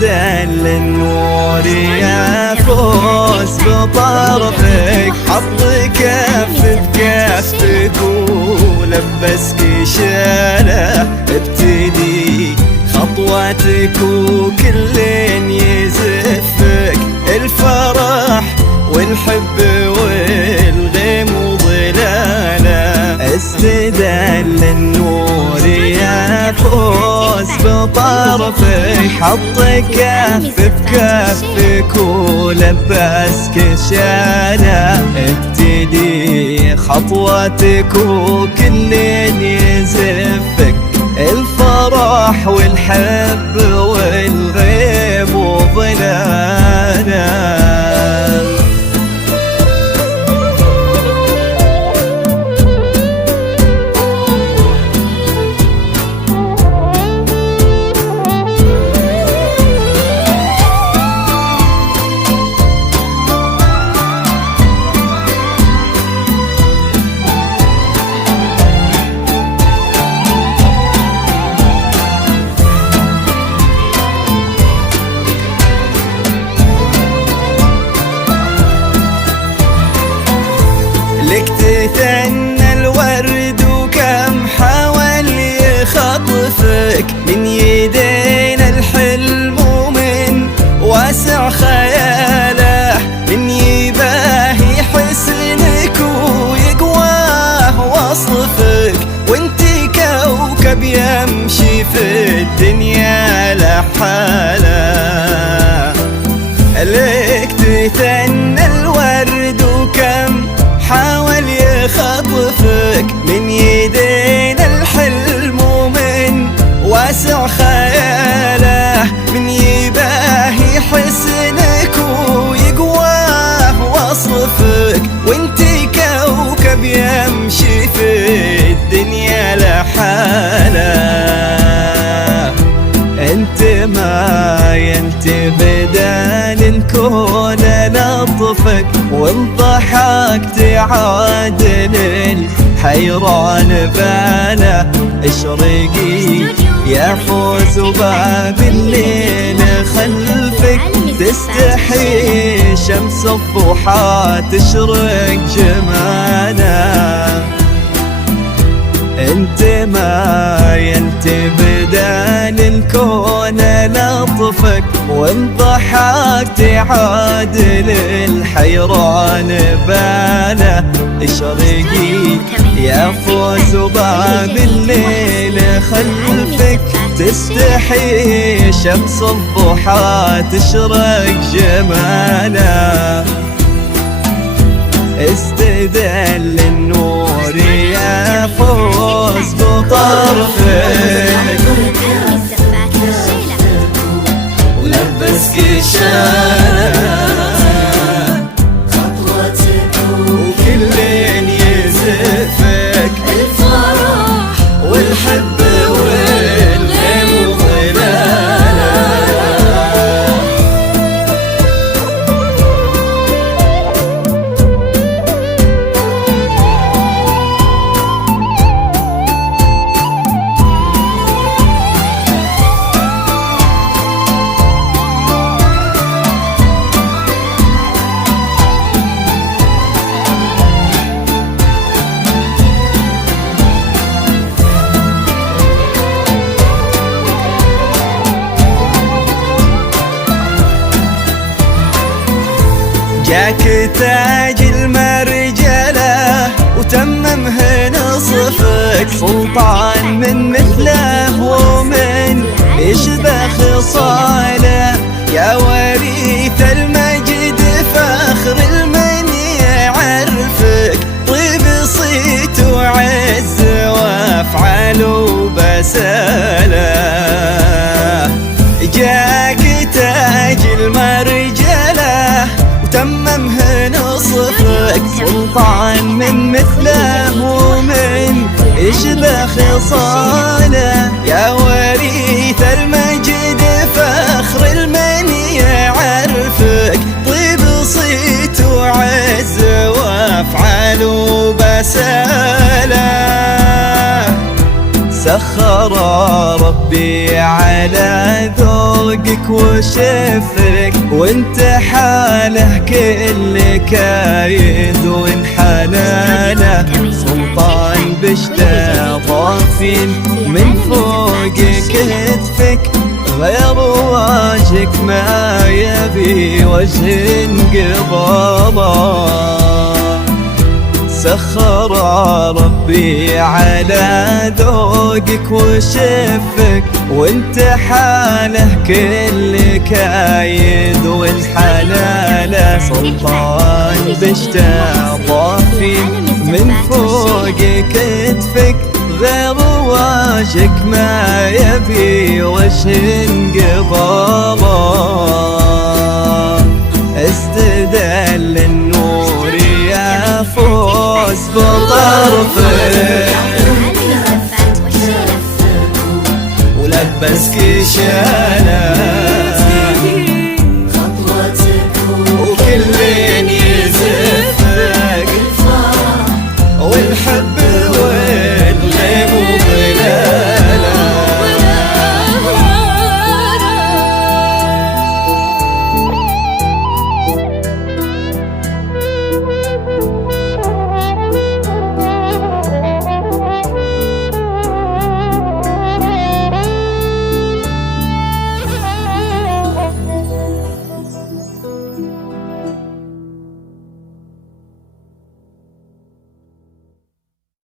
استدل النور يفوز بطرفك، حط كف بكفك ولبسك شاله، ابتدي خطواتك وكل يزفك، الفرح والحب والغيم وظلاله. استدل النور يفوز بطرفك، حط كف بكفك ولبسك شاله، ابتدي خطواتك وكل يزفك، الفرح والحب والغيب وظلاله. لك تثنى الورد وكم حاول يخطفك، من يدينا الحلم ومن واسع خياله، من يباهي حسنك ويقواه وصفك، وانتي كوكب يمشي في الدنيا لحاله. لك تثنى الورد وكم حاول يخطفك، من يدينا الحلم ومن واسع خياله، من يباهي حسنك ويقواه وصفك، وانتي كوكب يمشي في الدنيا لحاله. انت ما ينتبدل نكون لطفك، وان ضحكت عادل الحيران باله، اشرقي يفوز باب الليل خلفك، تستحي شمس الضحى تشرق جماله. انت ما ينتبدل الكون لطفك، وان ضحكت عادل الحيران باله، اشرقي يفوز باب الليل خلفك، تستحي شمس الضحى تشرق جماله. استدل النور يفوز بطرفك، ولبسك شاله، خطوتك وكل يزفك، الفرح والحب والغيم وظلاله. جاك تاج المرجله وتممه نصفك، سلطان من مثله ومن يشبه خصاله، يا وريث المجد فخر المن يعرفك، طيب صيت وعز وافعال وبساله. جاك تاج المرجله وتممه نصفك، سلطان من مثله ومن يشبه خصاله، يا وريث المجد فخر المن يعرفك، طيب صيت وعز وافعال وبساله. سخر ربي على ذوقك وشفك، وانت حاله كل كايد وانحنى له سلطان بشتا ضافين من فوق كتفك، غير وجهك ما يبي وجه قبضه. سخر ربي على ذوقك وشفك، وانت حاله كل كايد والحلاله سلطان بشتا ضافين من فوق كتفك، غير وجهك ما يبي وجه قبضه. استدل النور يا فوز بطرفك، ولبسك شاله